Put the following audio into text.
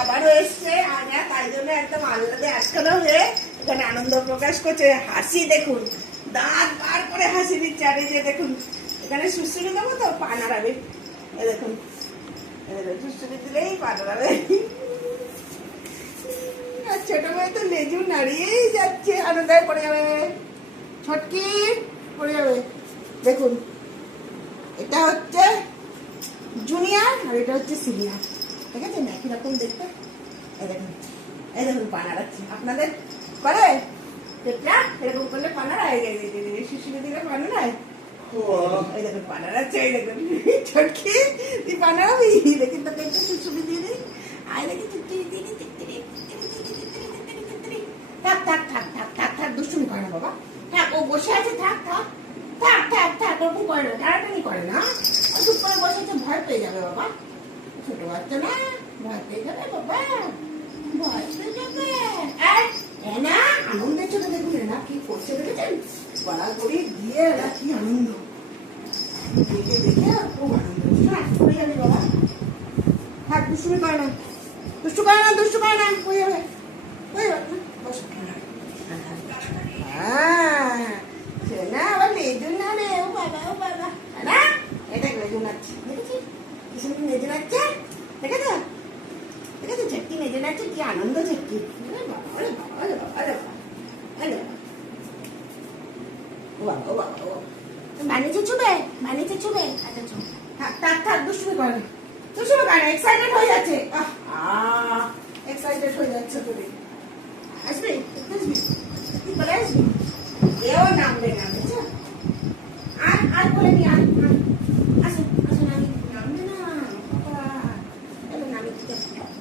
আবারও এসছে আয়না তাই জন্য একদম আল্লাদে আটকানো হয়ে এখানে আনন্দ প্রকাশ করছে। হাসি দেখুন, দাঁত বার করে হাসি দিচ্ছে, আর যে দেখুন, এখানে সুশ্রী দেবো তো, পা নাড়াবে। এ দেখুন সুশ্রী দিলেই পা নাড়াবে। আর ছোট মেয়ে তো লেজু নাড়িয়েই যাচ্ছে, আনন্দায় পড়ে যাবে। ছটকি পড়ে যাবে। দেখুন, এটা হচ্ছে জুনিয়র আর এটা হচ্ছে সিনিয়র ঠিক আছে না একই রকম দেখতে এই দেখুন এই দেখুন পানাড়াচ্ছে আপনাদের করে এরকম করলে পানাড়ায় এই শিশুকে দিলে পানাড়ায় এই দেখুন পানাড়াচ্ছে এই দেখুন ছটকি তুই পানাড়াবি দেখি তোকে একটু সুসুবি দিয়ে দিই আয় দেখি দিদি চিত্তিরি থাক থাক থাক থাক থাক থাক দুষ্টুমি করে না বাবা থাক ও বসে আছে থাক থাক থাক থাক থাক ওরকম করে না টানাটানি করে না চুপ করে বসে ভয় পেয়ে যাবে বাবা ছোট বাচ্চা না ভয় যাবে বাবা ভয় পেয়ে যাবে এনা আনন্দের চোখে দেখুন এনা কি করছে দেখেছেন গড়াগড়ি দিয়ে এরা কি আনন্দ দেখে দেখে খুব আনন্দ পড়ে যাবে বাবা থাক দুষ্টুমি করে না দুষ্টু করে না দুষ্টু করে না হয়ে যাবে হয়ে ও বাবা ও বাবা না এটা লেজু নাচ্ছে দেখেছিস কি সুন্দর লেজু নাচ্ছে দেখেছ? দেখেছ ঝাঁকি হয়ে যাচ্ছে। তুমি। আসবি? আসবি? বলে আসবি? কেউ নামবে না, বুঝছ? আর আর বলে নিয়ে